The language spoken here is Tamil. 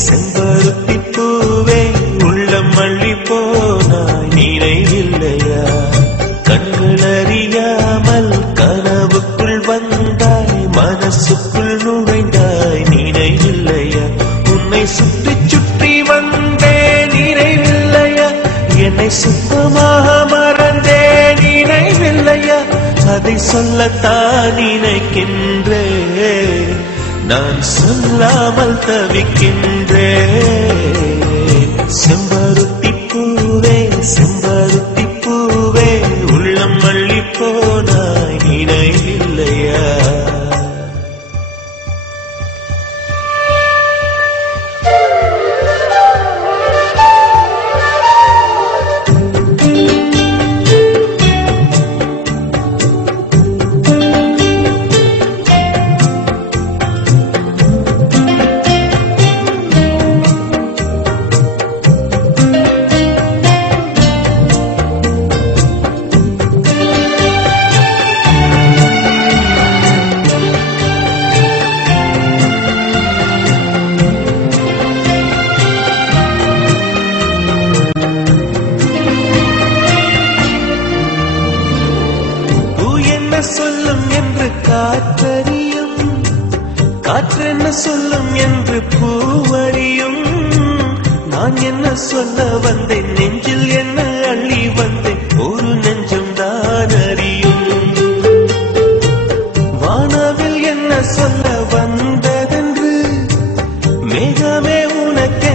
செம்பருத்தி பூவே உள்ளம் மல்லி போனாய் நினைவில்லையா கண்கள் அறியாமல் கனவுக்குள் வந்தாய் மனசுக்குள் நுழைந்தாய் நினைவில்லையா உன்னை சுற்றி சுற்றி வந்தேன் நினைவில்லையா என்னை சுத்தமாக மறந்தேன் நினைவில்லையா அதை சொல்லத்தான் நினைக்கின்றேன் நான் சொல்லாமல் தவிக்கின்றேன் செம்பருத்தி பூவே செம்பருத்தி பூவே உள்ளம் மல்லி போனாய் நினைவில்லையா சொல்லும் என்று காற்றறியும் காற்றென்ன சொல்லும் என்று பூவறியும் நான் என்ன சொல்ல வந்தேன் நெஞ்சில் என்ன அள்ளி வந்தேன் ஒரு நெஞ்சம் தான் அறியும் வானவில் என்ன சொல்ல வந்ததென்று மேகமே உனக்கு